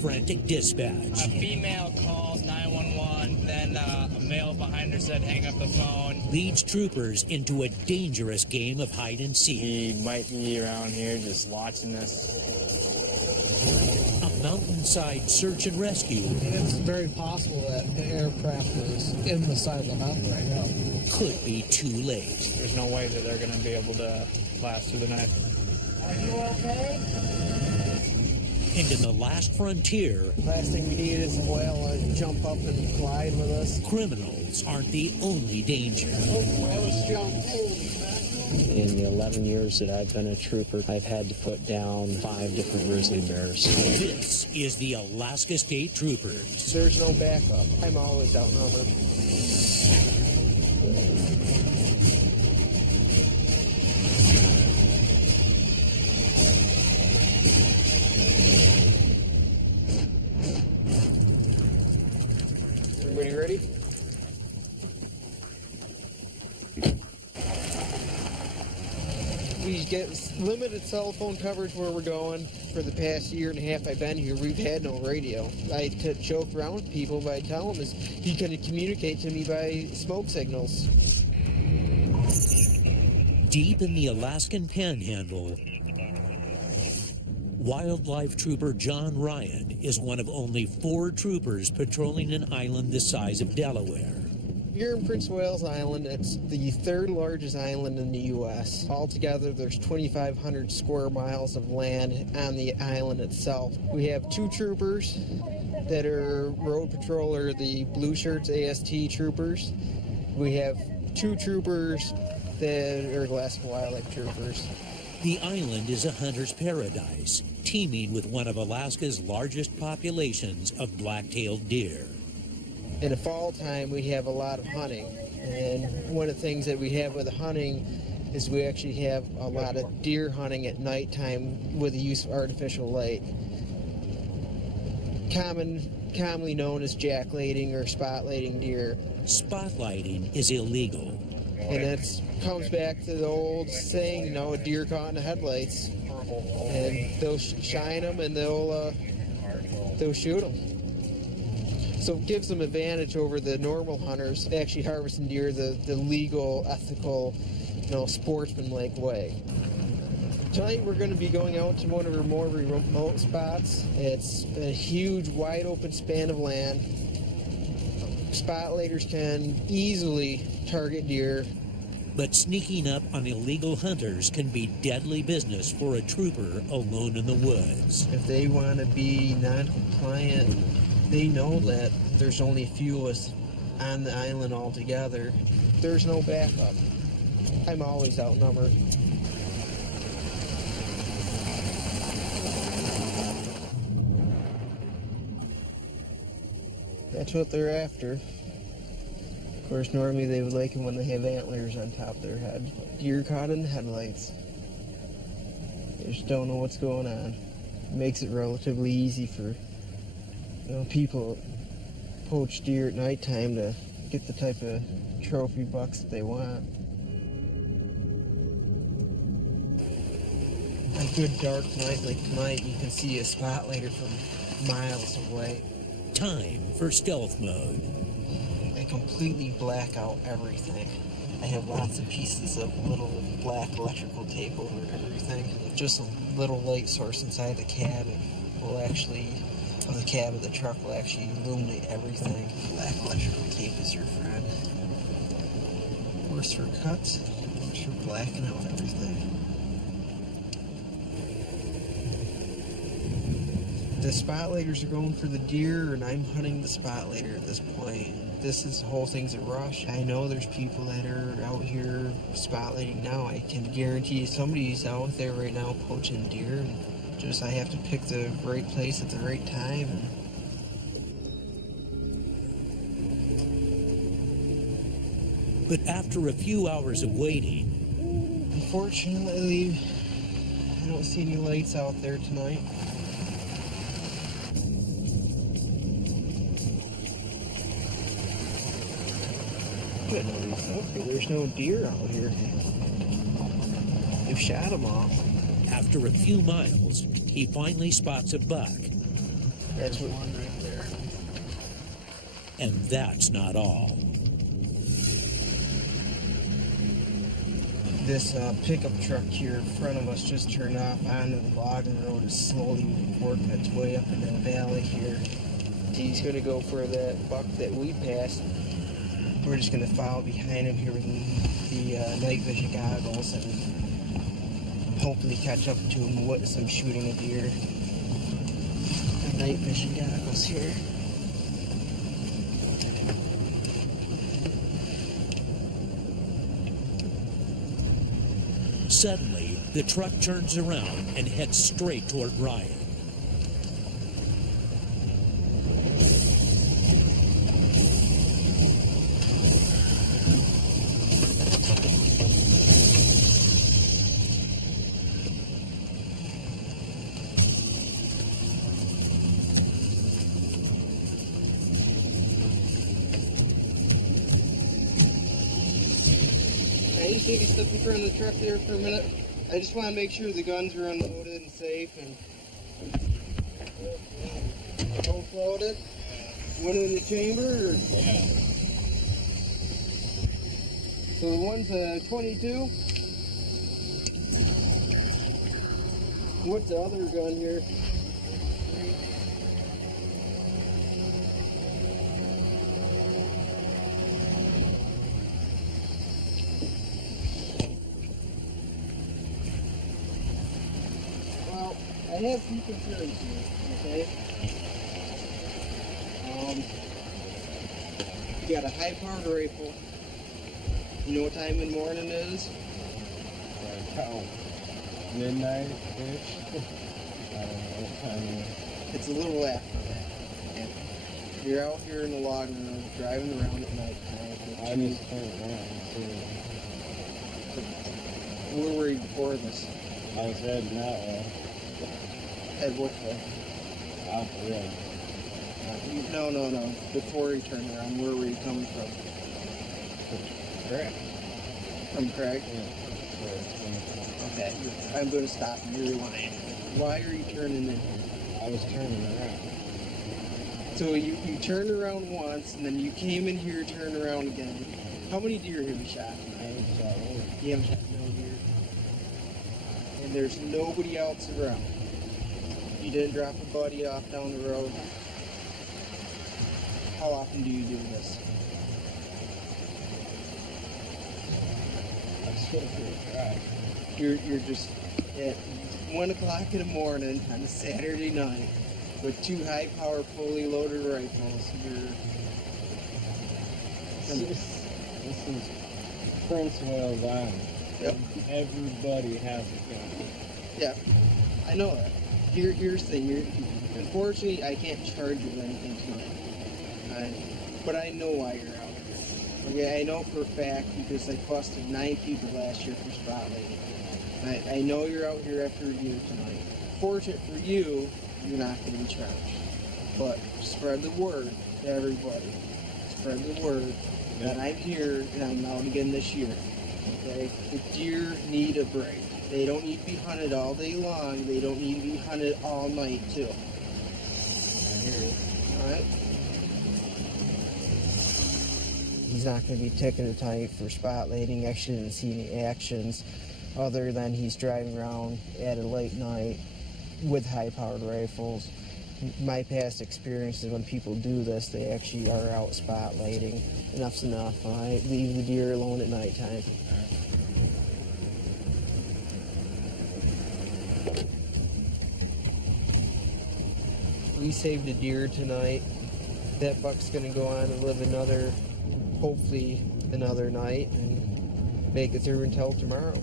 frantic dispatch. A female calls 911, then a male behind her said hang up the phone. Leads troopers into a dangerous game of hide and seek. He might be around here just watching us. A mountainside search and rescue. It's very possible that the aircraft is in the side of the mountain right now. Could be too late. There's no way that they're going to be able to last through the night. Are you okay? And in the last frontier, Last thing we need is a whale to jump up and glide with us. criminals aren't the only danger. In the 11 years that I've been a trooper, I've had to put down 5 different grizzly bears. This is the Alaska State Troopers. There's no backup. I'm always outnumbered. Everybody ready? We get limited cell phone coverage where we're going. For the past year and a half I've been here, we've had no radio. I could joke around with people, but I tell them is he can communicate to me by smoke signals. Deep in the Alaskan Panhandle, wildlife trooper John Ryan is one of only 4 troopers patrolling an island the size of Delaware. Here in Prince of Wales Island, it's the 3rd largest island in the U.S. Altogether, there's 2,500 square miles of land on the island itself. We have 2 troopers that are road patrol, or the blue shirts AST troopers. We have 2 troopers that are Alaska wildlife troopers. The island is a hunter's paradise, teeming with one of Alaska's largest populations of black-tailed deer. In the fall time, we have a lot of hunting. And one of the things that we have with the hunting is we actually have a lot of deer hunting at nighttime with the use of artificial light. Commonly known as jacklighting or spotlighting deer. Spotlighting is illegal. And it comes back to the old saying, you know, a deer caught in the headlights. And they'll shine them and they'll shoot them. So it gives them advantage over the normal hunters actually harvesting deer the legal, ethical, sportsman-like way. Tonight we're going to be going out to one of our more remote spots. It's a huge, wide open span of land. Spotlighters can easily target deer. But sneaking up on illegal hunters can be deadly business for a trooper alone in the woods. If they want to be non-compliant, they know that there's only a few of us on the island altogether. There's no backup. I'm always outnumbered. That's what they're after. Of course, normally they would like them when they have antlers on top of their head. Deer caught in the headlights. They just don't know what's going on. It makes it relatively easy for people poach deer at nighttime to get the type of trophy bucks that they want. A good dark night like tonight, you can see a spotlighter from miles away. Time for stealth mode. I completely black out everything. I have lots of pieces of little black electrical tape over everything. Just a little light source inside the cabin will actually, the cab of the truck will actually illuminate everything. Black electrical tape is your friend. Worse for cuts, worse for blacking out everything. The spotlighters are going for the deer, and I'm hunting the spotlighter at this point. The whole thing's a rush. I know there's people that are out here spotlighting now. I can guarantee somebody's out there right now poaching deer, and just I have to pick the right place at the right time. But after a few hours of waiting, unfortunately, I don't see any lights out there tonight. There's no deer out here. They've shot them all. After a few miles, he finally spots a buck. That's what one right there. And that's not all. This pickup truck here in front of us just turned off onto the logging road. Is slowly working its way up in the valley here. He's going to go for that buck that we passed. We're just going to follow behind him here with the night vision goggles and hopefully catch up to him with some shooting a deer. The night vision goggles here. Suddenly, the truck turns around and heads straight toward Ryan. I just need to step in front of the truck there for a minute. I just want to make sure the guns are unloaded and safe and both loaded. One in the chamber? Or? Yeah. So the one's a 22? What's the other gun here? Well, I have some concerns here, okay? You got a high-powered rifle. You know what time in the morning it is? Midnight-ish. I don't know what time it is. It's a little after that. And you're out here in the logging room, driving around at night. I just turned around and see. Where were you before this? I was heading that way. Head which way? Out the road. No. Before you turned around, where were you coming from? Correct. From Craig? Yeah. Okay. I'm going to stop and you're lying. Why are you turning in here? I was turning around. So you turned around once, and then you came in here, turned around again. How many deer have you shot? I haven't shot one. You haven't shot no deer. And there's nobody else around. You didn't drop a buddy off down the road. How often do you do this? I just went through a track. You're just at 1 o'clock in the morning on a Saturday night with two high-power, fully loaded rifles. This is Prince Wales Island. Yep. Everybody has a gun. Yeah, I know that. Here's the thing. Unfortunately, I can't charge you with anything tonight. But I know why you're out here. Okay, I know for a fact because I busted 9 people last year for spotlighting. I know you're out here after a year tonight. Fortunate for you, you're not going to be charged. But spread the word to everybody. Spread the word that I'm here and I'm out again this year. Okay? The deer need a break. They don't need to be hunted all day long. They don't need to be hunted all night too. I hear it. Alright? He's not going to be taking the time for spotlighting. Actually didn't see any actions other than he's driving around at a late night with high-powered rifles. My past experience is when people do this, they actually are out spotlighting. Enough's enough, alright? Leave the deer alone at nighttime. We saved a deer tonight. That buck's gonna go on and live hopefully another night and make it through until tomorrow.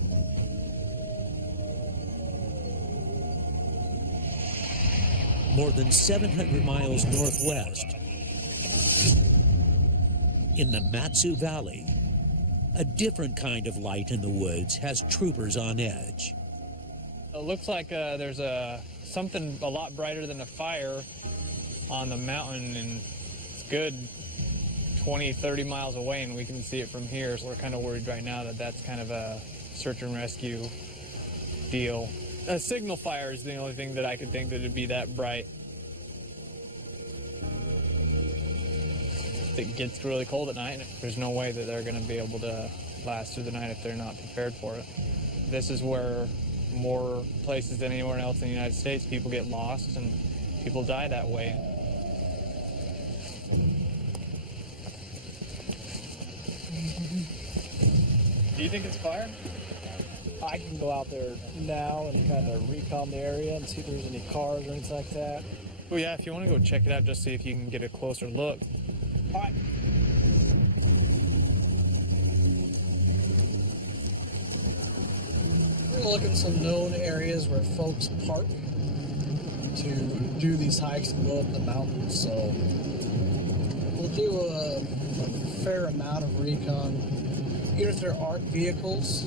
More than 700 miles northwest, in the Matsu Valley, a different kind of light in the woods has troopers on edge. It looks like there's something a lot brighter than a fire on the mountain, and it's good 20, 30 miles away, and we can see it from here. So we're kind of worried right now that that's kind of a search and rescue deal. A signal fire is the only thing that I could think that it'd be that bright. if it gets really cold at night, there's no way that they're going to be able to last through the night if they're not prepared for it. This is where more places than anywhere else in the United States, people get lost and people die that way. Do you think it's fire? I can go out there now and kind of recon the area and see if there's any cars or anything like that. Oh yeah, if you want to go check it out, just see if you can get a closer look. All right. We're looking at some known areas where folks park to do these hikes and go up the mountains. So we'll do a fair amount of recon. Even if there aren't vehicles,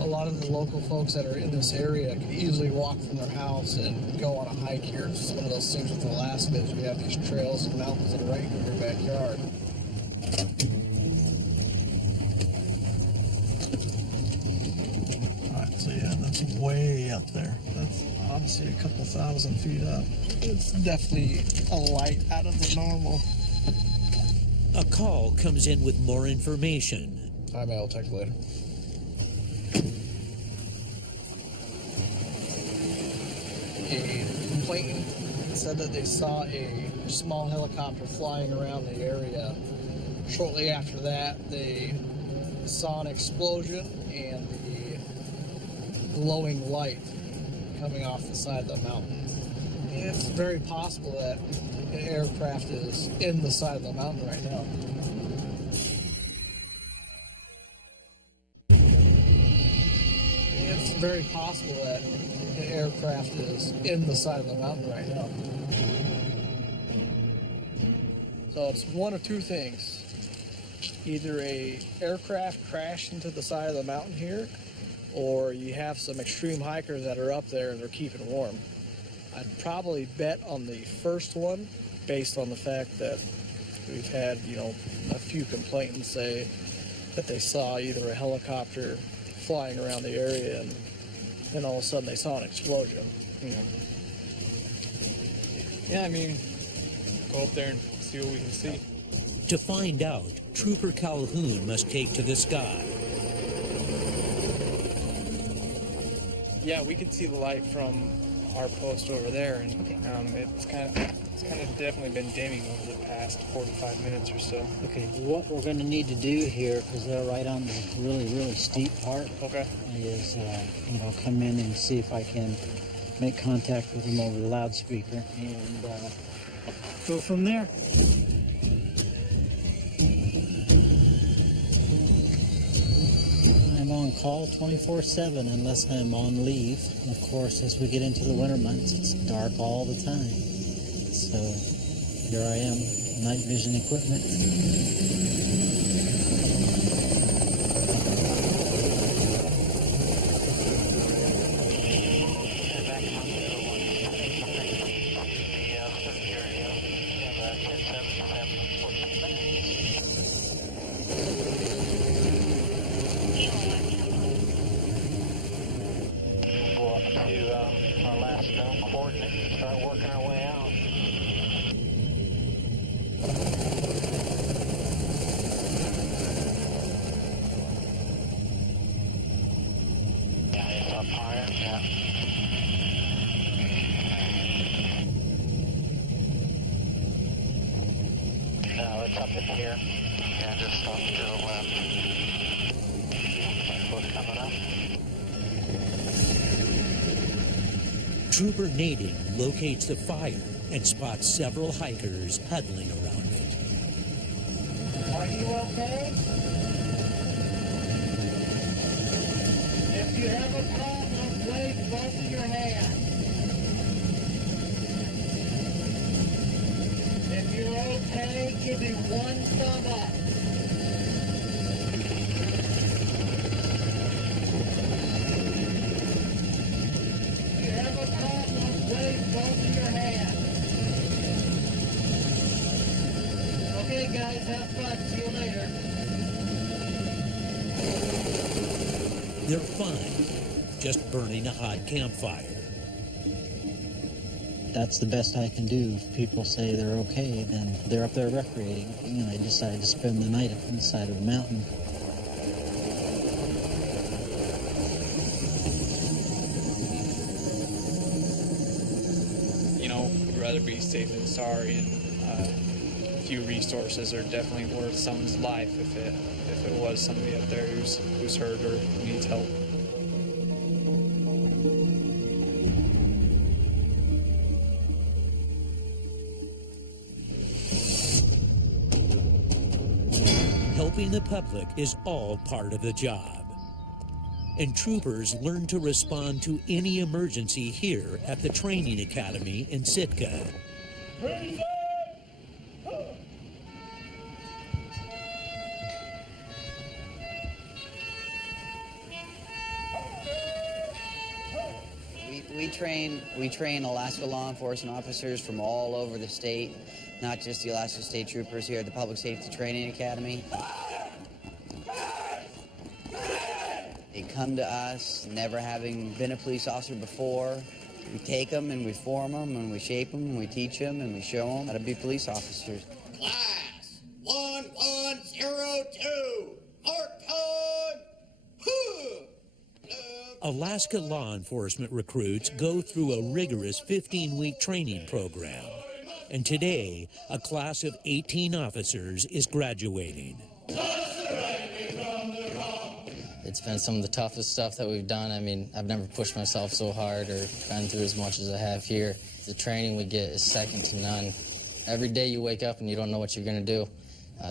a lot of the local folks that are in this area can easily walk from their house and go on a hike here. It's one of those things with Alaska is we have these trails and mountains that are right in your backyard. Alright, so yeah, that's way up there. That's obviously a couple thousand feet up. It's definitely a light out of the normal. A call comes in with more information. Hi, I'll text later. A complainant said that they saw a small helicopter flying around the area. Shortly after that, they saw an explosion and the glowing light coming off the side of the mountain. It's very possible that an aircraft is in the side of the mountain right now. It's very possible that an aircraft is in the side of the mountain right now. So it's one of two things. Either a aircraft crashed into the side of the mountain here, or you have some extreme hikers that are up there and they're keeping warm. I'd probably bet on the first one based on the fact that we've had, a few complainants say that they saw either a helicopter flying around the area and then all of a sudden they saw an explosion. Yeah, I mean, go up there and see what we can see. To find out, Trooper Calhoun must take to the sky. Yeah, we could see the light from our post over there, and it's kind of definitely been dimming over the past 45 minutes or so. Okay, what we're going to need to do here, because they're right on the really, really steep part, Okay. is, come in and see if I can make contact with them over the loudspeaker and go from there. I'm on call 24/7 unless I'm on leave. Of course, as we get into the winter months, it's dark all the time. So here I am, night vision equipment. Our last known coordinate and start working our way out. Yeah, it's up higher, yeah. No, it's up in here. Yeah, just up to the left. What's coming up? Trooper Nading locates the fire and spots several hikers huddling around it. Are you okay? If you have a problem, wave both of your hands. If you're okay, give me one thumb up. If you have a problem, wave both of your hands. Okay, guys, have fun. See you later. They're fine, just burning a hot campfire. that's the best I can do. If people say they're okay, then they're up there recreating. And I decided to spend the night up on the side of the mountain. You know, we'd rather be safe than sorry, and a few resources are definitely worth someone's life if it was somebody up there who's hurt or needs help. Helping the public is all part of the job. And troopers learn to respond to any emergency here at the training academy in Sitka. We train Alaska law enforcement officers from all over the state, not just the Alaska State Troopers here at the Public Safety Training Academy. They come to us never having been a police officer before. We take them and we form them and we shape them and we teach them and we show them how to be police officers. Class 1102, mark time. Alaska law enforcement recruits go through a rigorous 15-week training program. And today, a class of 18 officers is graduating. It's been some of the toughest stuff that we've done. I mean, I've never pushed myself so hard or gone through as much as I have here. The training we get is second to none. Every day you wake up and you don't know what you're going to do.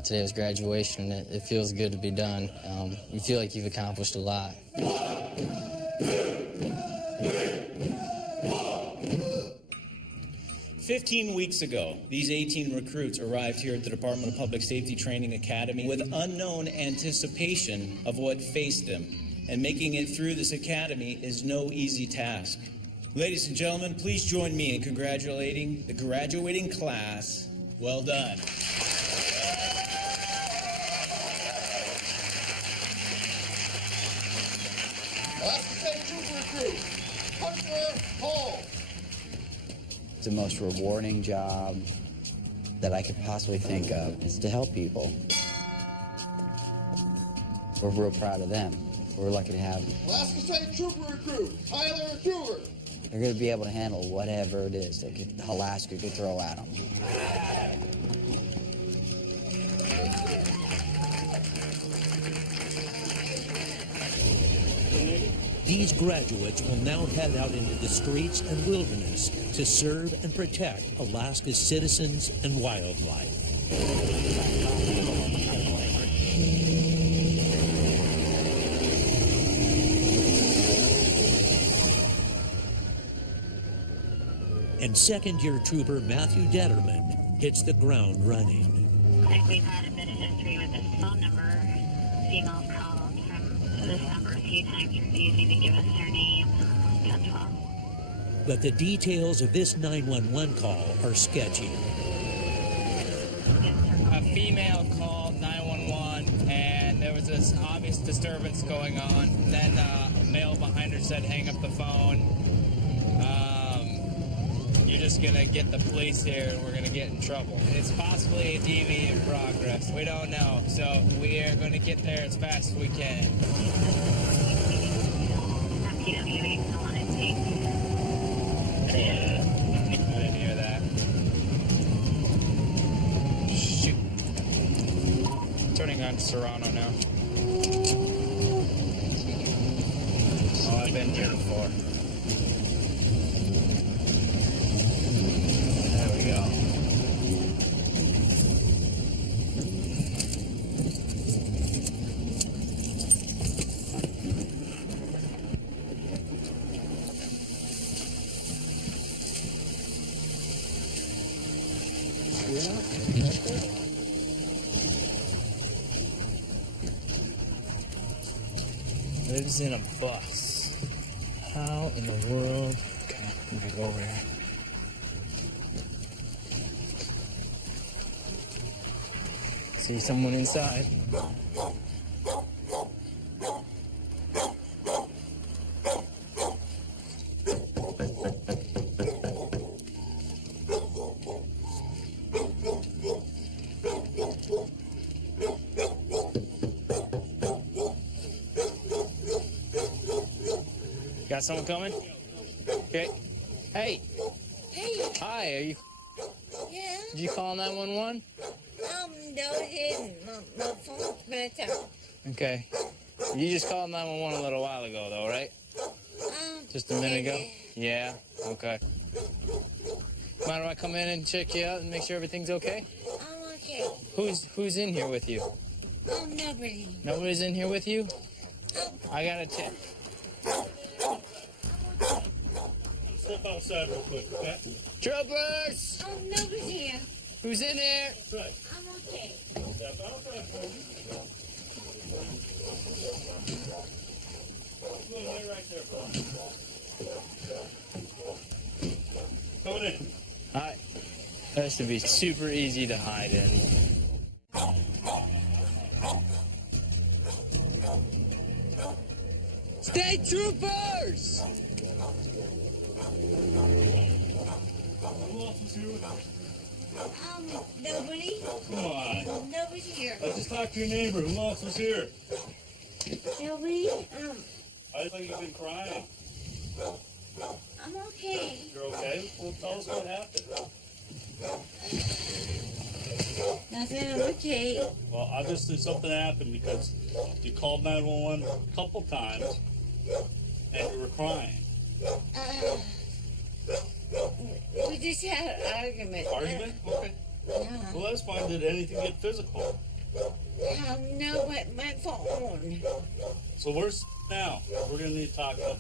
Today was graduation, and it feels good to be done. You feel like you've accomplished a lot. 15 weeks ago, these 18 recruits arrived here at the Department of Public Safety Training Academy with unknown anticipation of what faced them. And making it through this academy is no easy task. Ladies and gentlemen, please join me in congratulating the graduating class. Well done. Alaska State Trooper recruit, Hunter Hall. It's the most rewarding job that I could possibly think of, is to help people. We're real proud of them. We're lucky to have them. Alaska State Trooper recruit, Tyler Dewar. They're going to be able to handle whatever it is that Alaska could throw at them. These graduates will now head out into the streets and wilderness to serve and protect Alaska's citizens and wildlife. And second-year trooper Matthew Detterman hits the ground running. We've had a bit of history with this phone number. Females called from this number a few times, refusing to give us their name. 10-12. But the details of this 911 call are sketchy. A female called 911, and there was this obvious disturbance going on. And then a male behind her said, "Hang up the phone. You're just gonna get the police here and we're gonna get in trouble." It's possibly a DV in progress. We don't know. So we are gonna get there as fast as we can. I didn't hear that. Shoot. Turning on Serrano now. Oh, I've been here before. There we go. Lives in a bus. How in the world? Okay, I'm gonna go over here. See someone inside. Got someone coming? Okay. Hey. Hey. Hi, are you... Yeah. Did you call 911? No, I didn't. My phone's back up. Okay. You just called 911 a little while ago, though, right? Just a minute ago? Yeah, okay. Mind if I come in and check you out and make sure everything's okay? I'm okay. Who's in here with you? Nobody. Nobody's in here with you? I gotta check. Step outside real quick, okay? Troopers! Nobody's here. Who's in there? That's right. I'm okay. Step outside for me. Go ahead right there, bro. Coming in. Hi. That should be super easy to hide in. State troopers! Who else is here? Nobody. Come on. Nobody's here. I just talked to your neighbor. Who else is here? Nobody. I think you've been crying. I'm okay. You're okay? Well, tell us what happened. Nothing. I'm okay. Well, obviously something happened because you called 911 a couple times and you were crying. We just had an argument. Argument? Okay. Yeah. Well, that's fine. Did anything get physical? No, but my phone. So where's now? We're going to need to talk to him.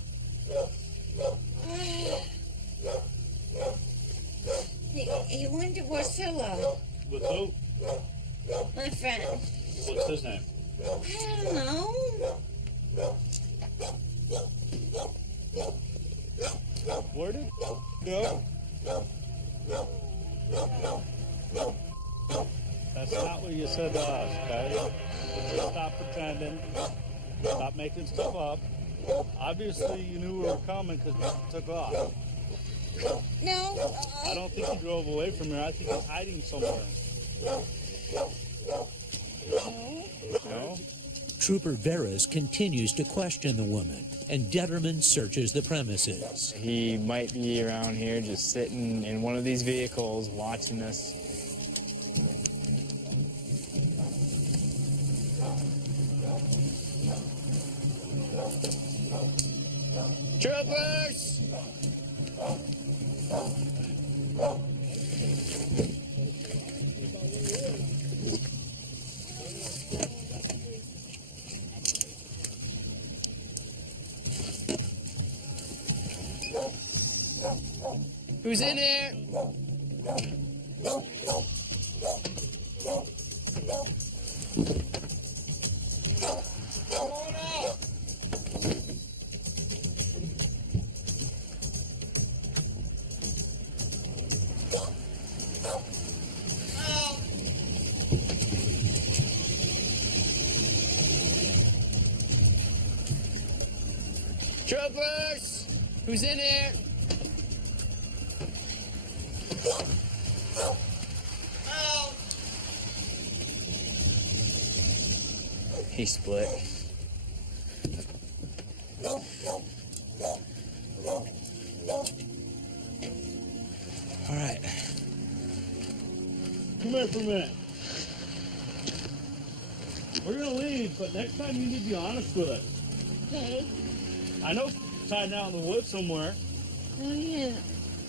He went to Wasilla. With who? My friend. What's his name? I don't know. Where did go? That's not what you said to us, okay? Just stop pretending. Stop making stuff up. Obviously, you knew we were coming because you took off. No. I don't think he drove away from here. I think he's hiding somewhere. No? Trooper Veras continues to question the woman, and Detterman searches the premises. He might be around here just sitting in one of these vehicles watching us. Troopers! Who's in there? Troopers! Who's in there? He split. All right. Come here for a minute. We're going to leave, but next time you need to be honest with us. Okay. I know he's hiding out in the woods somewhere. Oh, yeah.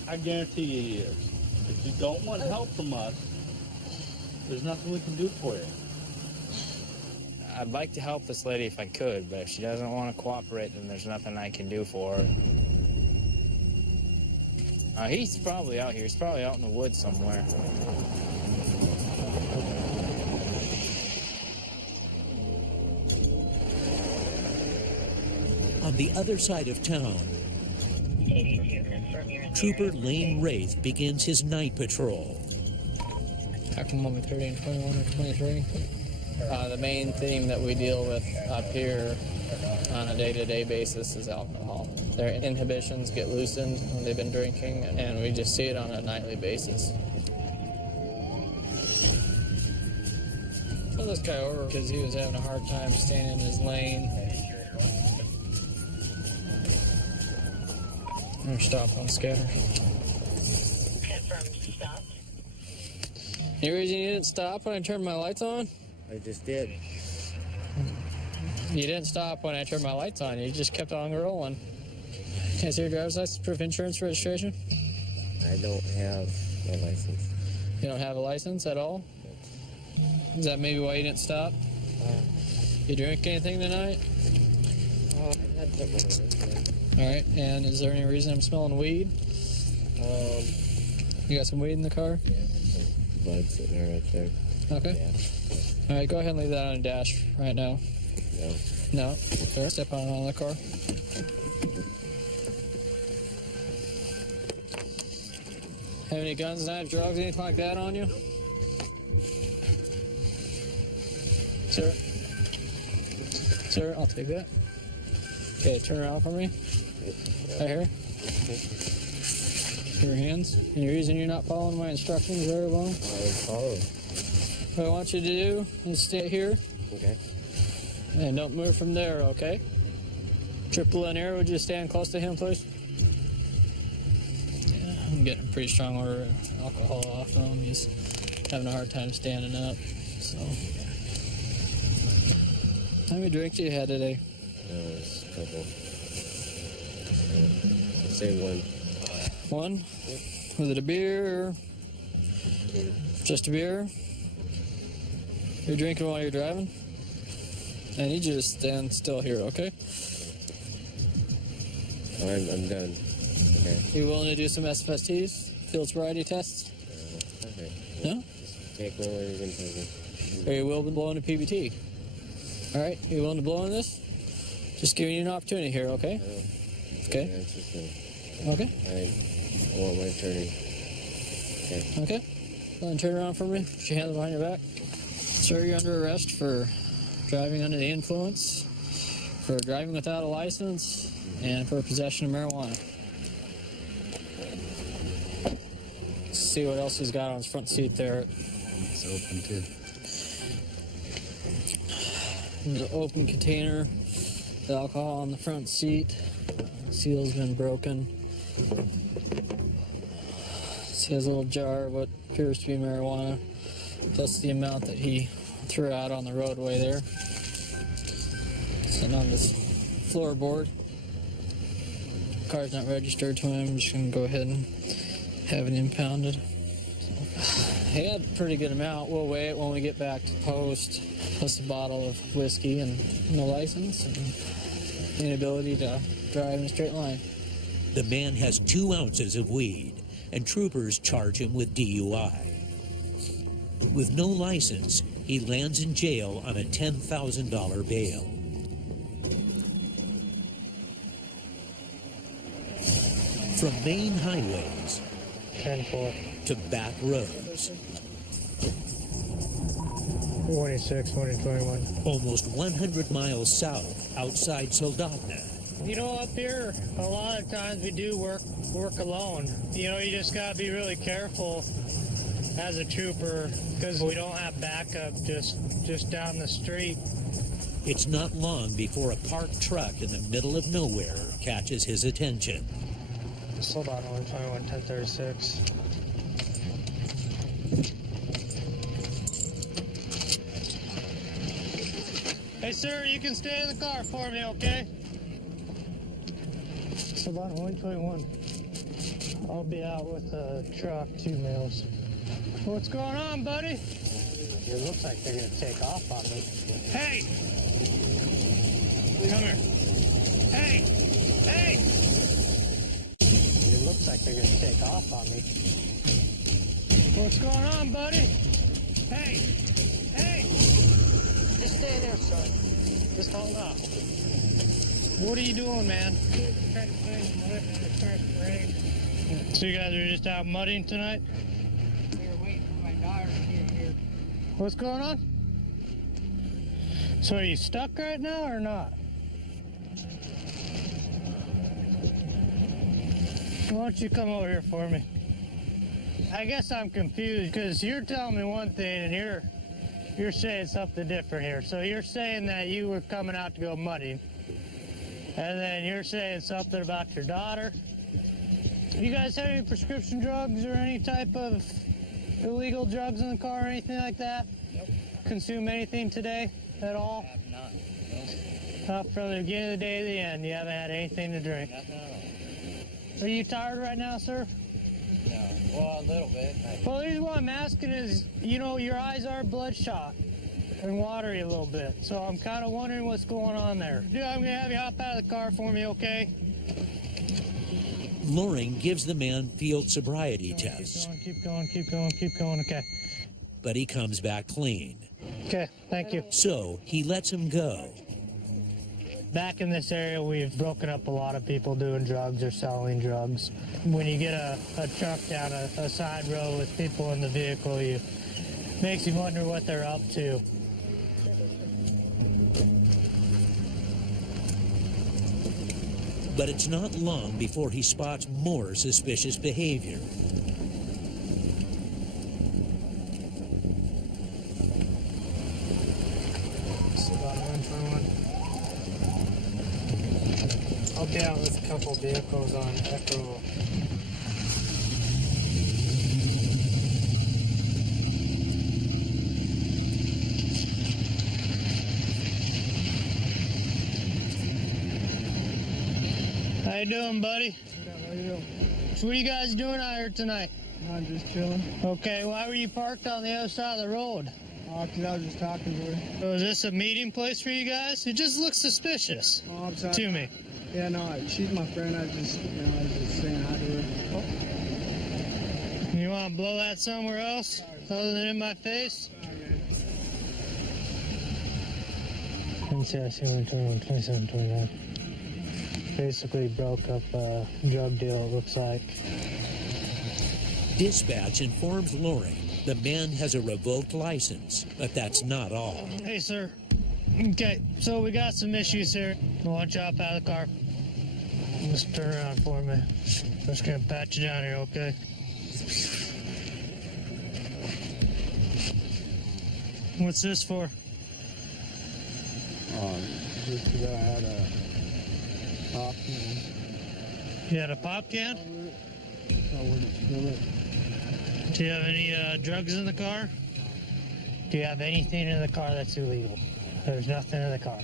I guarantee you he is. If you don't want help from us, there's nothing we can do for you. I'd like to help this lady if I could, but if she doesn't want to cooperate, then there's nothing I can do for her. He's probably out here. He's probably out in the woods somewhere. On the other side of town, Trooper Lane Wraith begins his night patrol. Tacoma 30 and 21 or 23. The main theme that we deal with up here on a day-to-day basis is alcohol. Their inhibitions get loosened when they've been drinking, and we just see it on a nightly basis. Pull this guy over because he was having a hard time staying in his lane. Or stop on scatter. Confirmed stop. Any reason you didn't stop when I turned my lights on? I just did. You didn't stop when I turned my lights on. You just kept on rolling. Can I see your driver's license, proof insurance, registration? I don't have a license. You don't have a license at all? Is that maybe why you didn't stop? You drink anything tonight? I had something. All right. And is there any reason I'm smelling weed? You got some weed in the car? Yeah, blood sitting there right there. Okay. Yeah. All right. Go ahead and leave that on the dash right now. No. No. Sir, step on the car. Have any guns, knives, drugs, anything like that on you? Sir? Sir, I'll take that. Okay, turn around for me. Right here. Your hands. Any reason you're not following my instructions very well? I follow. What I want you to do is stay here. Okay. And don't move from there, okay? Triple in air, would you stand close to him, please? Yeah, I'm getting a pretty strong order of alcohol off him. He's having a hard time standing up, so. How many drinks you had today? There's a couple. I'd say one. One? Was it a beer or just a beer? You're drinking while you're driving? I need you to stand still here, okay? I'm done. Okay. You willing to do some SFSTs? Field sobriety tests? Okay. No? Just take one where you're going to take it. Are you willing to blow in a PBT? All right, you willing to blow in this? Just giving you an opportunity here, okay? Okay. Yeah, it's just Okay. I want my attorney. Okay. Okay. Go ahead and turn around for me. Put your hands behind your back. Sir, you're under arrest for driving under the influence, for driving without a license, and for possession of marijuana. Let's see what else he's got on his front seat there. It's open too. There's an open container, the alcohol on the front seat. Seal's been broken. See his little jar of what appears to be marijuana, plus the amount that he threw out on the roadway there. Sitting on this floorboard. Car's not registered to him. I'm just going to go ahead and have it impounded. He had a pretty good amount. We'll weigh it when we get back to post, plus a bottle of whiskey and no license and inability to drive in a straight line. The man has 2 ounces of weed, and troopers charge him with DUI. With no license, he lands in jail on a $10,000 bail. From main highways 10-4. to back roads, 26, 21. almost 100 miles south outside Soldotna, You know, up here, a lot of times we do work alone. You know, you just got to be really careful as a trooper because we don't have backup just down the street. it's not long before a parked truck in the middle of nowhere catches his attention. Hold on, 121, 1036. Hey, sir, you can stay in the car for me, okay? Hold on, 121. I'll be out with a truck, 2 males. What's going on, buddy? It looks like they're going to take off on me. Hey! Come here. Hey! Hey! It looks like they're going to take off on me. What's going on, buddy? Hey! Hey! Just stay there, son. Just hold on. What are you doing, man? So you guys are just out mudding tonight? We were waiting for my daughter to get here. What's going on? So are you stuck right now or not? Why don't you come over here for me? I guess I'm confused because you're telling me one thing and you're saying something different here. So you're saying that you were coming out to go mudding, and then you're saying something about your daughter, You guys have any prescription drugs or any type of illegal drugs in the car or anything like that? Nope. Consume anything today at all? I have not. Nope. Not from the beginning of the day to the end. You haven't had anything to drink. Nothing at all. Are you tired right now, sir? No. Well, a little bit. Well, the reason why I'm asking is, you know, your eyes are bloodshot and watery a little bit. So I'm kind of wondering what's going on there. Yeah, I'm going to have you hop out of the car for me, okay? Loring gives the man field sobriety tests, Keep going, okay. but he comes back clean. Okay, thank you. So he lets him go. Back in this area, we've broken up a lot of people doing drugs or selling drugs. When you get a truck down a side road with people in the vehicle, makes you wonder what they're up to. But it's not long before he spots more suspicious behavior. I'll be out with a couple vehicles on Echo. How you doing, buddy? How you doing? So what are you guys doing out here tonight? I'm just chilling. Okay, why were you parked on the other side of the road? Because I was just talking to her. So is this a meeting place for you guys? It just looks suspicious to me. Yeah, no, she's my friend. I was just saying hi to her. You want to blow that somewhere else other than in my face? NCIC 121-27-29. Basically broke up a drug deal, it looks like. Dispatch informs Loring the man has a revoked license, but that's not all. Hey, sir. Okay, so we got some issues here. I want you up out of the car. Just turn around for me. Just gonna pat you down here, okay? What's this for? Just because I had a pop can. You had a pop can? I wouldn't spill it. Do you have any drugs in the car? Do you have anything in the car that's illegal? There's nothing in the car.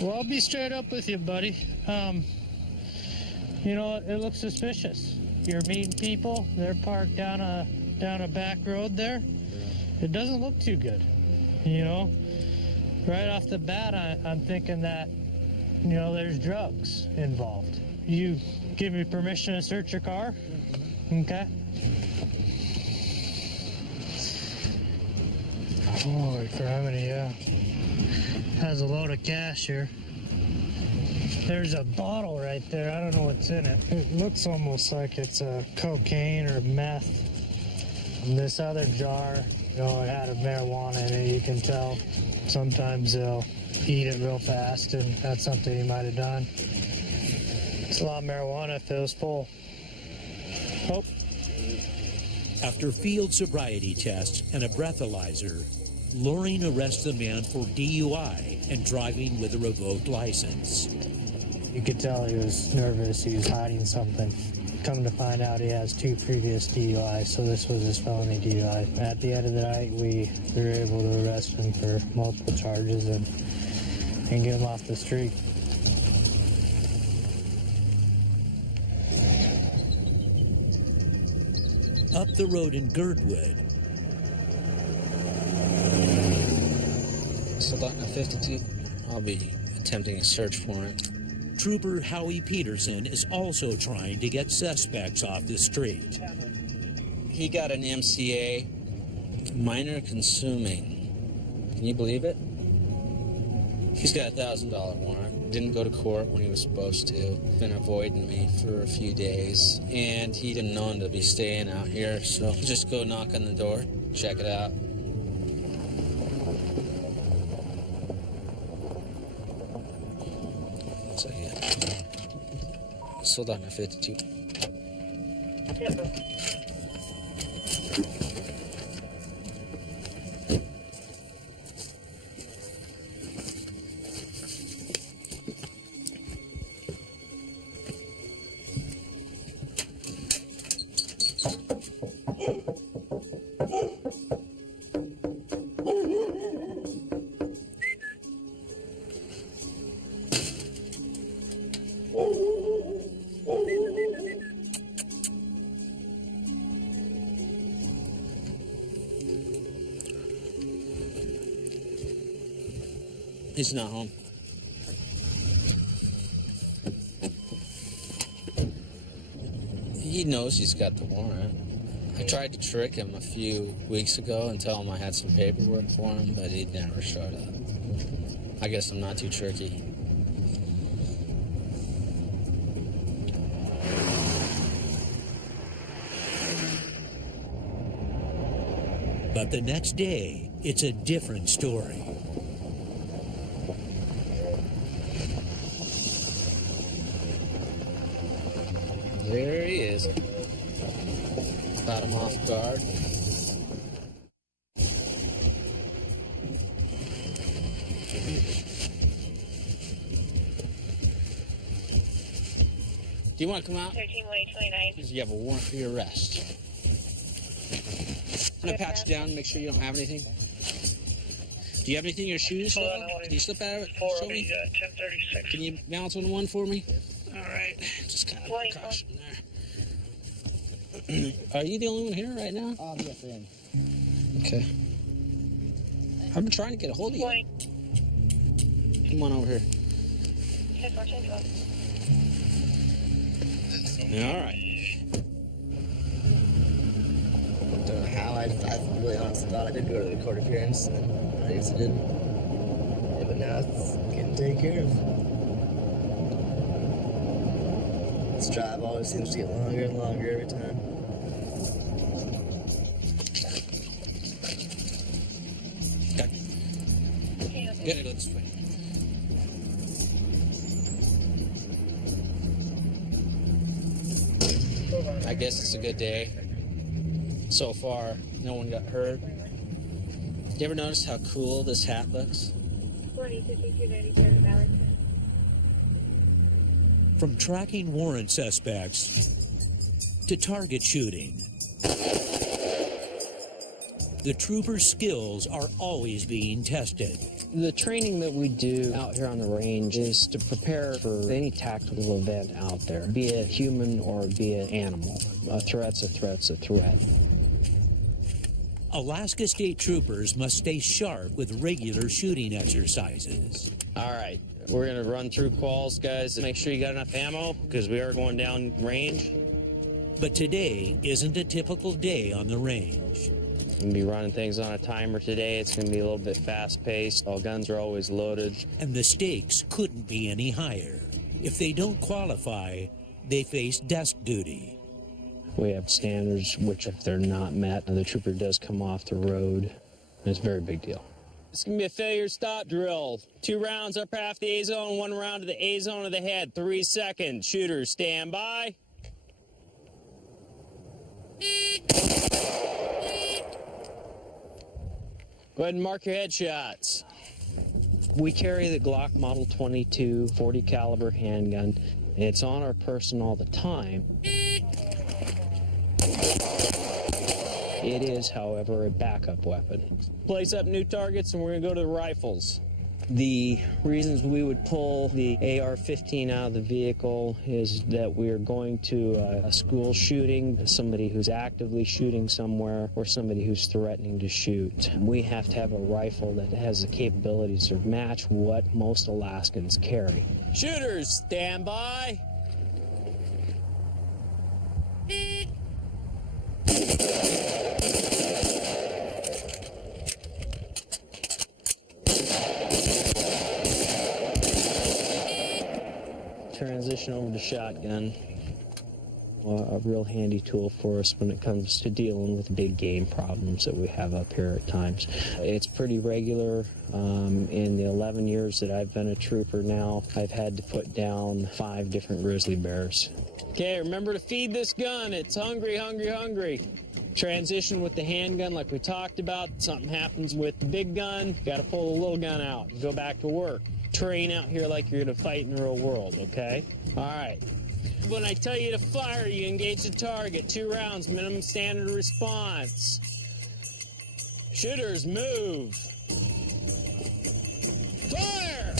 Well, I'll be straight up with you, buddy. You know, it looks suspicious. You're meeting people. They're parked down a back road there. It doesn't look too good. You know, right off the bat, I'm thinking that, you know, there's drugs involved. You give me permission to search your car? Okay. Holy criminy, yeah. Has a load of cash here. There's a bottle right there. I don't know what's in it. It looks almost like it's cocaine or meth. And this other jar, you know, it had a marijuana in it. You can tell sometimes they'll eat it real fast, and that's something he might have done. It's a lot of marijuana if it was full. Oh. After field sobriety tests and a breathalyzer, Loring arrests the man for DUI and driving with a revoked license. You could tell he was nervous. He was hiding something. Come to find out, he has 2 previous DUIs, so this was his felony DUI. At the end of the night, we were able to arrest him for multiple charges and get him off the street. Up the road in Girdwood, Soldotna 52. I'll be attempting a search warrant. Trooper Howie Peterson is also trying to get suspects off the street. He got an MCA, minor consuming. Can you believe it? He's got a $1,000 warrant. Didn't go to court when he was supposed to. Been avoiding me for a few days. And he didn't know him to be staying out here, so just go knock on the door, check it out. So, yeah. Soldotna 52. He's not home. He knows he's got the warrant. I tried to trick him a few weeks ago and tell him I had some paperwork for him, but he never showed up. I guess I'm not too tricky. But the next day, it's a different story. There he is. Caught him off guard. Do you want to come out? 13E09. Because you have a warrant for your arrest. I'm going to pat you down and make sure you don't have anything. Do you have anything in your shoes? Can you slip out of it? Show me. 1036. Can you balance on one for me? All right. Just kind of caution there. Are you the only one here right now? Yes, I am. Okay. I've been trying to get a hold of you. Come on over here. All right. Don't know how. I really honestly thought I did go to the court appearance, and I guess I didn't. Yeah, but now it's getting taken care of. This drive always seems to get longer and longer every time. Get it this way. I guess it's a good day. So far, no one got hurt. You ever notice how cool this hat looks? From tracking warrant suspects to target shooting, the troopers' skills are always being tested. The training that we do out here on the range is to prepare for any tactical event out there, be it human or be it animal. A threat's a threat's a threat. Alaska State Troopers must stay sharp with regular shooting exercises. All right, we're gonna run through quals, guys. Make sure you got enough ammo, because we are going down range. But today isn't a typical day on the range. We're gonna be running things on a timer today. It's gonna be a little bit fast-paced. All guns are always loaded. And the stakes couldn't be any higher. If they don't qualify, they face desk duty. We have standards which, if they're not met, the trooper does come off the road. It's a very big deal. It's gonna be a failure stop drill. 2 rounds up half the A zone, 1 round to the A zone of the head. 3 seconds. Shooters, stand by. Go ahead and mark your headshots. We carry the Glock Model 22 40 caliber handgun. It's on our person all the time. It is, however, a backup weapon. Place up new targets, and we're gonna go to the rifles. The reasons we would pull the AR-15 out of the vehicle is that we are going to a school shooting, somebody who's actively shooting somewhere, or somebody who's threatening to shoot. We have to have a rifle that has the capabilities to match what most Alaskans carry. Shooters, stand by. Transition over to shotgun. A real handy tool for us when it comes to dealing with big game problems that we have up here at times. It's pretty regular. In the 11 years that I've been a trooper now, I've had to put down 5 different grizzly bears. Okay, remember to feed this gun. It's hungry, hungry, hungry. Transition with the handgun like we talked about. Something happens with the big gun, got to pull the little gun out. Go back to work. Train out here like you're going to fight in the real world, okay? All right. When I tell you to fire, you engage the target. 2 rounds, minimum standard response. Shooters, move. Fire!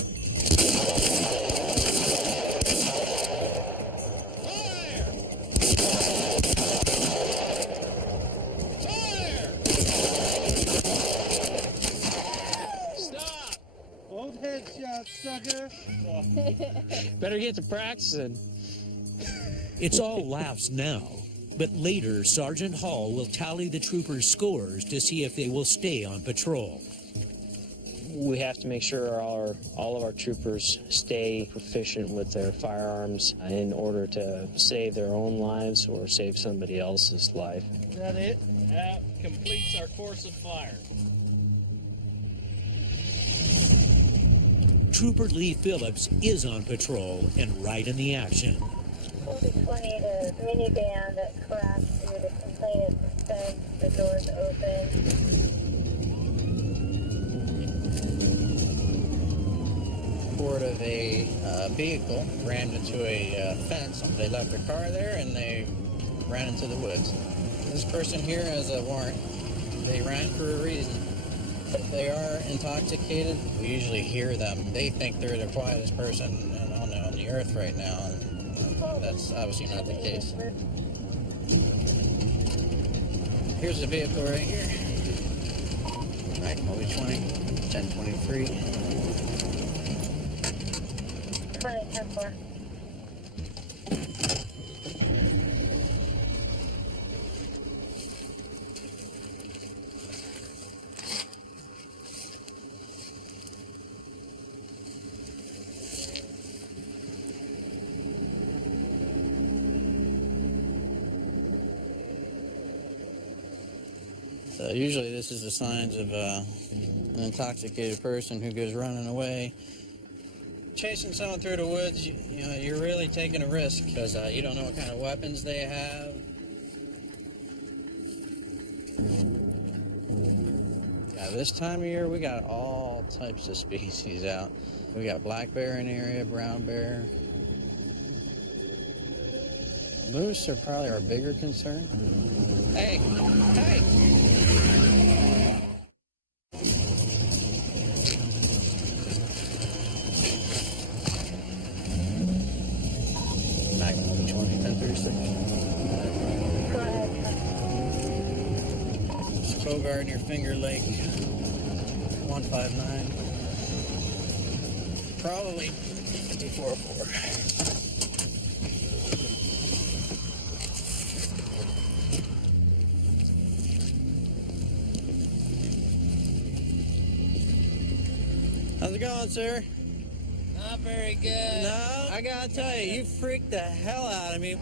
Better get to practicing. It's all laughs now, but later Sergeant Hall will tally the troopers' scores to see if they will stay on patrol. We have to make sure all of our troopers stay proficient with their firearms in order to save their own lives or save somebody else's life. Is that it? That completes our course of fire. Trooper Lee Phillips is on patrol and right in the action. 4020 to minivan that crashed through the complainant's fence. The doors open. Report of a vehicle rammed into a fence. They left their car there and they ran into the woods. This person here has a warrant. They ran for a reason. If they are intoxicated, we usually hear them. They think they're the quietest person on the earth right now. And that's obviously not the case. Here's the vehicle right here. Right, OB20, 1023. 2010-4. So usually this is the signs of an intoxicated person who goes running away. Chasing someone through the woods, you know, you're really taking a risk because you don't know what kind of weapons they have. Yeah, this time of year we got all types of species out. We got black bear in the area, brown bear. Moose are probably our bigger concern. Hey, hey! Back on 20, 1036. Bogart near Finger Lake, 159. Probably 5404. How's it going, sir? Not very good. No, I gotta tell you, you freaked the hell out of me.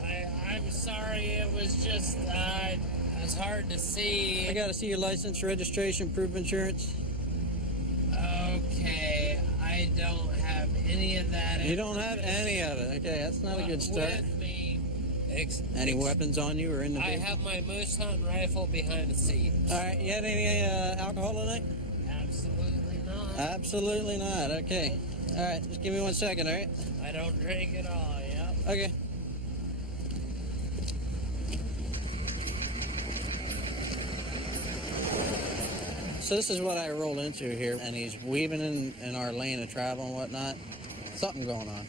I'm sorry, it was just, it was hard to see. I gotta see your license, registration, proof of insurance. Okay, I don't have any of that. You don't have any of it. Okay, that's not a good start. With me. Any weapons on you or in the I vehicle? have my moose hunting rifle behind the seat. All right, you had any alcohol tonight? Absolutely not. Absolutely not. Okay. All right, just give me 1 second, all right? I don't drink at all, yep. Okay. So this is what I rolled into here, and he's weaving in our lane of travel and whatnot. Something going on.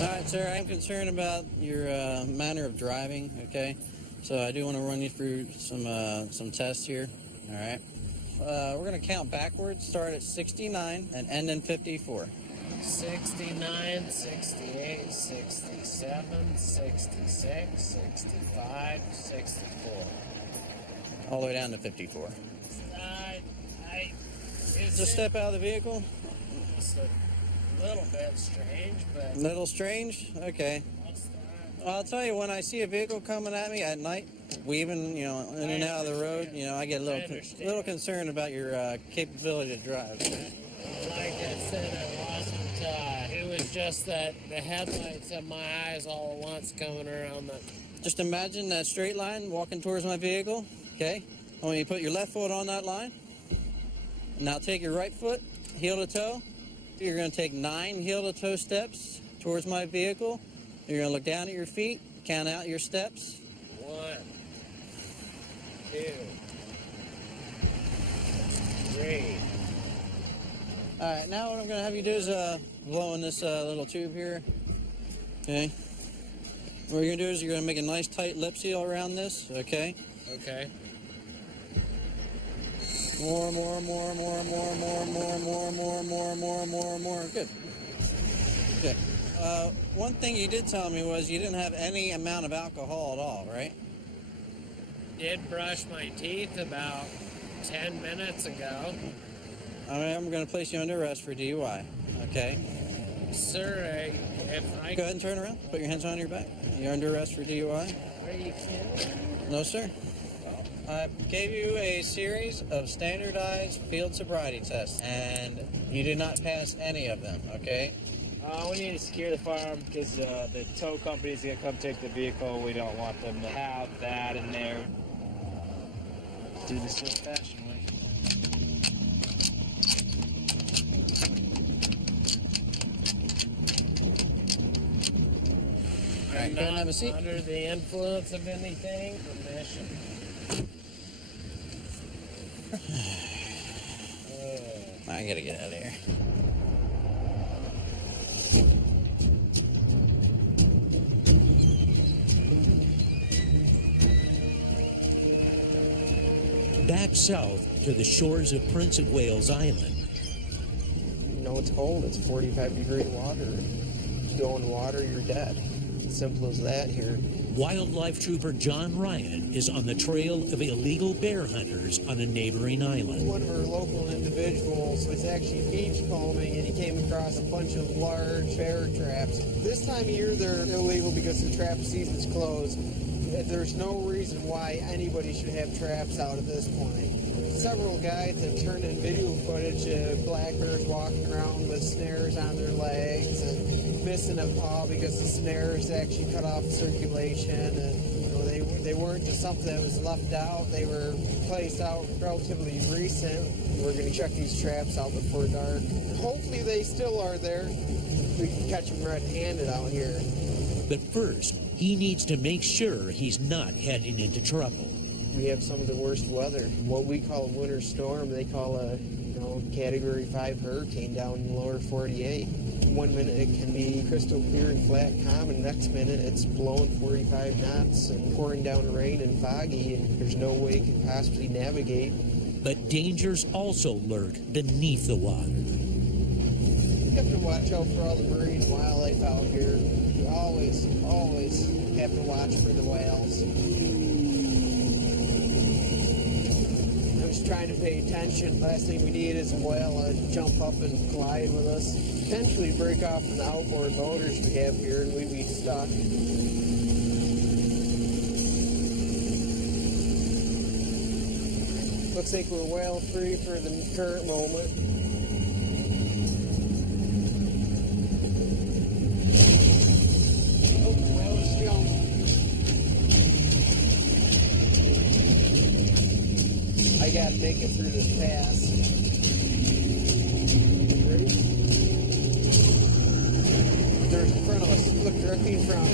All right, sir, I'm concerned about your manner of driving, okay? So I do want to run you through some tests here, all right? We're going to count backwards, start at 69 and end in 54. 69, 68, 67, 66, 65, 64. All the way down to 54. Just step out of the vehicle. It's a little bit strange, but... Little strange? Okay. I'll tell you, when I see a vehicle coming at me at night, weaving, you know, in and out of the road, you know, I get a little concerned about your capability to drive. Like I said, it was just that the headlights of my eyes all at once coming around the... Just imagine that straight line walking towards my vehicle, okay? I want you to put your left foot on that line. Now take your right foot, heel to toe. You're going to take 9 heel to toe steps towards my vehicle. You're going to look down at your feet, count out your steps. 1, 2, 3. All right, now what I'm going to have you do is blow in this little tube here. Okay. What you're going to do is you're going to make a nice tight lip seal around this, okay? Okay. More. Good. Good. One thing you did tell me was you didn't have any amount of alcohol at all, right? Did brush my teeth about 10 minutes ago. I'm going to place you under arrest for DUI, okay? Sir, if I... Go ahead and turn around. Put your hands on your back. You're under arrest for DUI. Are you kidding? No, sir. I gave you a series of standardized field sobriety tests, and you did not pass any of them, okay? We need to secure the farm because the tow company's going to come take the vehicle. We don't want them to have that in there. Do this old-fashioned way. All right, go ahead and have a seat. Under the influence of anything, permission. I gotta get out of here. Back south to the shores of Prince of Wales Island. You know it's cold. It's 45-degree water. You go in the water, you're dead. Simple as that here. Wildlife Trooper John Ryan is on the trail of illegal bear hunters on a neighboring island. One of our local individuals was actually beach combing, and he came across a bunch of large bear traps. This time of year they're illegal because the trap season's closed. There's no reason why anybody should have traps out at this point. Several guides have turned in video footage of black bears walking around with snares on their legs and missing a paw because the snares actually cut off circulation, and they weren't just something that was left out. They were placed out relatively recent. We're going to check these traps out before dark. Hopefully they still are there. We can catch them red-handed out here. But first, he needs to make sure he's not heading into trouble. We have some of the worst weather. What we call a winter storm, they call a Category 5 hurricane down in the lower 48. 1 minute it can be crystal clear and flat calm, and next minute it's blowing 45 knots and pouring down rain and foggy, and there's no way you could possibly navigate. But dangers also lurk beneath the water. You have to watch out for all the marine wildlife out here. You always have to watch for the whales. I was trying to pay attention. Last thing we need is a whale to jump up and collide with us. Potentially break off from the outboard motors we have here, and we'd be stuck. Looks like we're whale free for the current moment. Oh, whale is jumped. I gotta make it through this pass. Ready? There's in front of us. Look directly in front.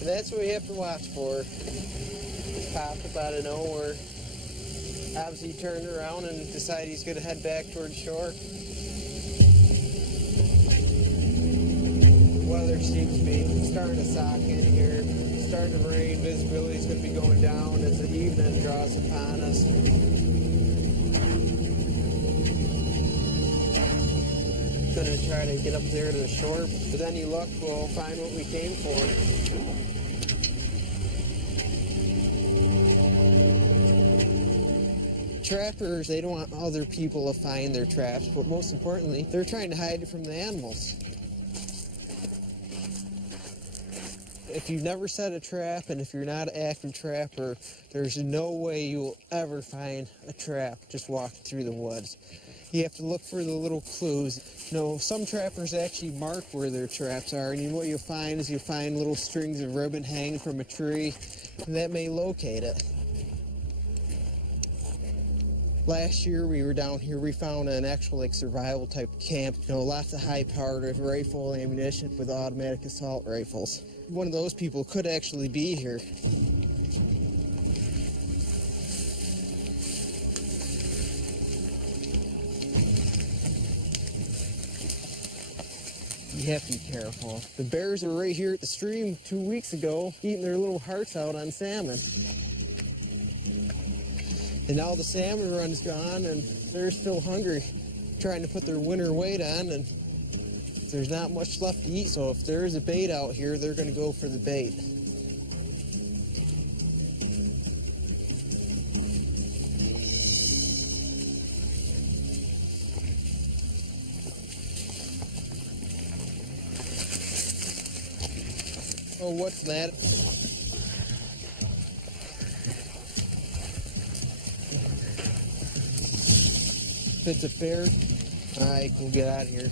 And that's what we have to watch for. Just popped up out of nowhere. Obviously he turned around and decided he's going to head back towards shore. Weather seems to be starting to sock in here. It's starting to rain. Visibility's going to be going down as the evening draws upon us. Going to try to get up there to the shore. With any luck, we'll find what we came for. Trappers, they don't want other people to find their traps, but most importantly, they're trying to hide it from the animals. If you've never set a trap, and if you're not an active trapper, there's no way you will ever find a trap just walking through the woods. You have to look for the little clues. Some trappers actually mark where their traps are, and what you'll find is you'll find little strings of ribbon hanging from a tree, and that may locate it. Last year we were down here, we found an actual survival type camp, lots of high-powered rifle ammunition with automatic assault rifles. One of those people could actually be here. have to be careful. The bears were right here at the stream 2 weeks ago, eating their little hearts out on salmon. And now the salmon run's gone, and they're still hungry, trying to put their winter weight on, and there's not much left to eat. So if there is a bait out here, they're going to go for the bait. Oh, what's that? If it's a bear, I can get out of here.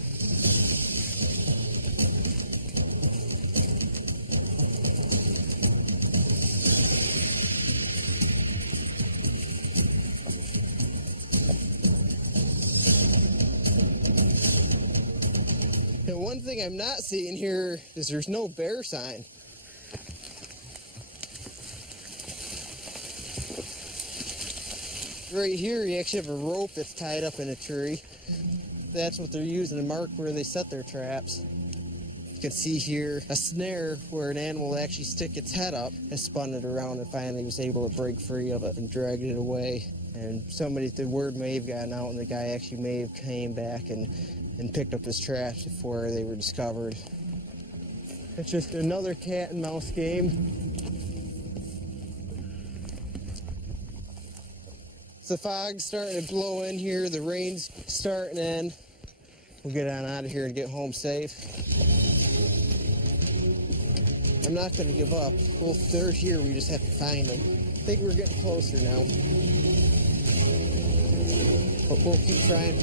And one thing I'm not seeing here is there's no bear sign. Right here, you actually have a rope that's tied up in a tree. That's what they're using to mark where they set their traps. You can see here a snare where an animal will actually stick its head up, has spun it around and finally was able to break free of it and dragged it away. And the word may have gotten out, and the guy actually may have came back and picked up his traps before they were discovered. It's just another cat and mouse game. The fog's starting to blow in here, the rain's starting in. We'll get on out of here and get home safe. I'm not going to give up. Well, they're here, we just have to find them. I think we're getting closer now. But we'll keep trying.